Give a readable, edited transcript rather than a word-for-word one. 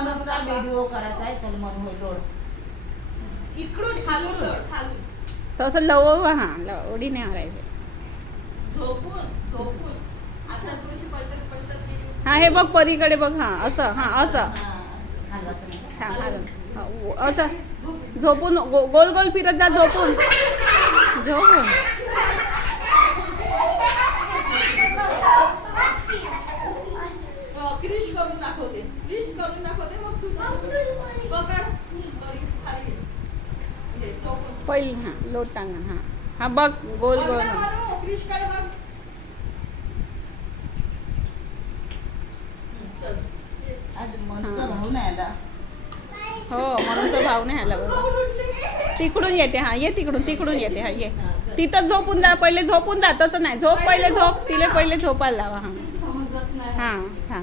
Manocha video करायचा आहे. चल मन होय लोड इकडून खालून सोड, खालून. तसं लव हा उडी नाही मारायचं. झोपून झोपून आता तुझी पलटत पलटत गेली. हा हे बघ परीकडे बघ. हा असं हा असं हलवायचं नाही का? हा हा, असं झोपून गोल गोल फिरत जा झोपून झोपून. क्रिश करून दाखवते, क्रिश करून दाखवते, मग तू तसं कर. पकड बरी, खाली घे. झोपून. पहिली हा लोट टांगा. हा हा बघ गोल बघ गोल. ना मनू, क्रिशकडे बघ. चल. आज मनचा भाऊ नाही आला. हो म्हणून तो भाव नाही आला बघ. तिकडून येते. हा ये तिकडून येते. हा ये तिथंच झोपून जा. पहिले झोपून जा. तसं नाही झोप पहिले झोप. तिला पहिले झोपायला लावा. हा समजत नाही. हा हा